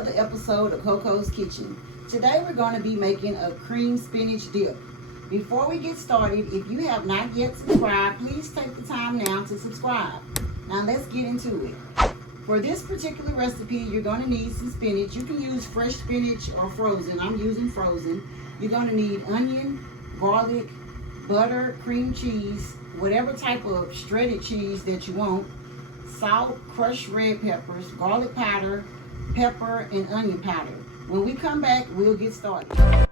another episode of Coco's Kitchen. Today we're going to be making a cream spinach dip. Before we get started, if you have not yet subscribed, please take the time now to subscribe. Now let's get into it. For this particular recipe, you're going to need some spinach. You can use fresh spinach or frozen. I'm using frozen. You're going to need onion, garlic, butter, cream cheese, whatever type of shredded cheese that you want, salt, crushed red peppers, garlic powder, pepper, and onion powder. When we come back, we'll get started. Guys,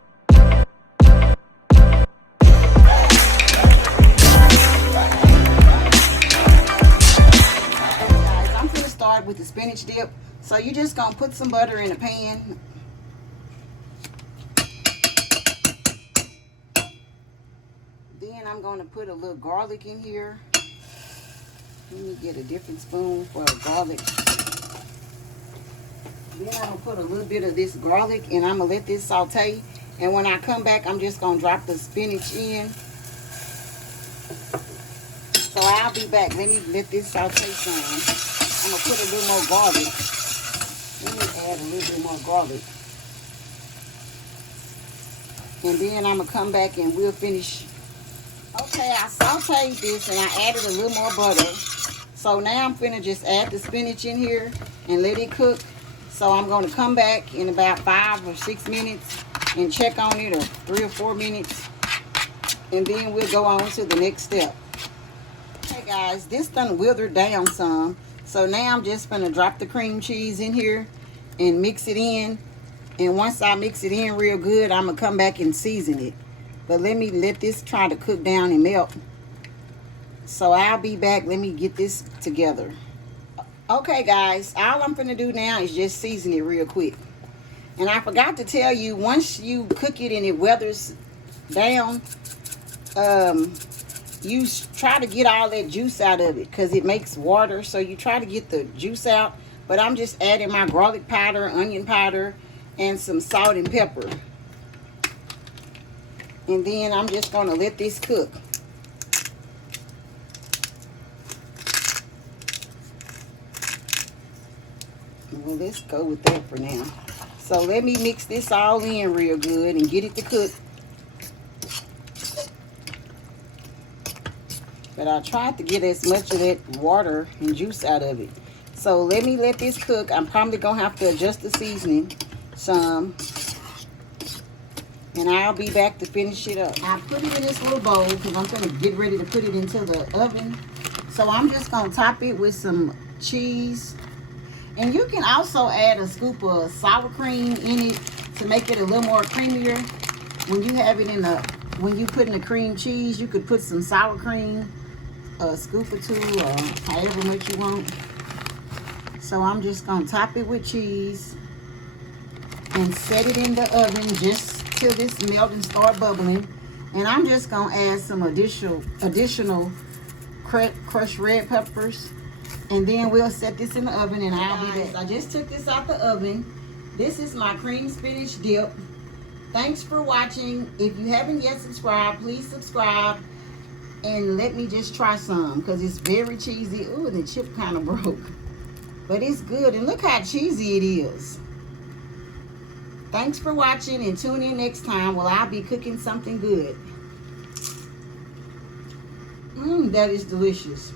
I'm going to start with the spinach dip. So you're just going to put some butter in a pan. Then I'm going to put a little garlic in here. Let me get a different spoon for garlic. Then I'm going to put a little bit of this garlic and I'm going to let this saute. And when I come back, I'm just going to drop the spinach in. So I'll be back. Let me let this saute some. I'm going to put a little more garlic. Let me add a little bit more garlic. And then I'm going to come back and we'll finish. Okay, I sauteed this and I added a little more butter. So now I'm finna just add the spinach in here and let it cook. So I'm going to come back in about 5 or 6 minutes and check on it, or 3 or 4 minutes. And then we'll go on to the next step. Okay guys, this done withered down some. So now I'm just gonna drop the cream cheese in here and mix it in. And once I mix it in real good, I'm gonna come back and season it. But let me let this try to cook down and melt. So I'll be back. Let me get this together. Okay guys, all I'm gonna do now is just season it real quick. And I forgot to tell you, once you cook it and it weathers down, you try to get all that juice out of it because it makes water. So you try to get the juice out. But I'm just adding my garlic powder, onion powder, and some salt and pepper. And then I'm just gonna let this cook. Well, let's go with that for now. So let me mix this all in real good and get it to cook. But I tried to get as much of that water and juice out of it. So let me let this cook. I'm probably gonna have to adjust the seasoning some. And I'll be back to finish it up. I put it in this little bowl because I'm going to get ready to put it into the oven. So I'm just going to top it with some cheese. And you can also add a scoop of sour cream in it to make it a little more creamier. When you have it in the, when you put in the cream cheese, you could put some sour cream, a scoop or two, or however much you want. So I'm just going to top it with cheese and set it in the oven just till this melt and start bubbling. And I'm just gonna add some additional crushed red peppers, and then we'll set this in the oven and I'll be back. I just took this out the oven. This is my cream spinach dip. Thanks for watching. If you haven't yet subscribed, please subscribe and let me just try some because it's very cheesy. Ooh, the chip kind of broke, but it's good. And look how cheesy it is. Thanks for watching and tune in next time. Well, I'll be cooking something good. That is delicious.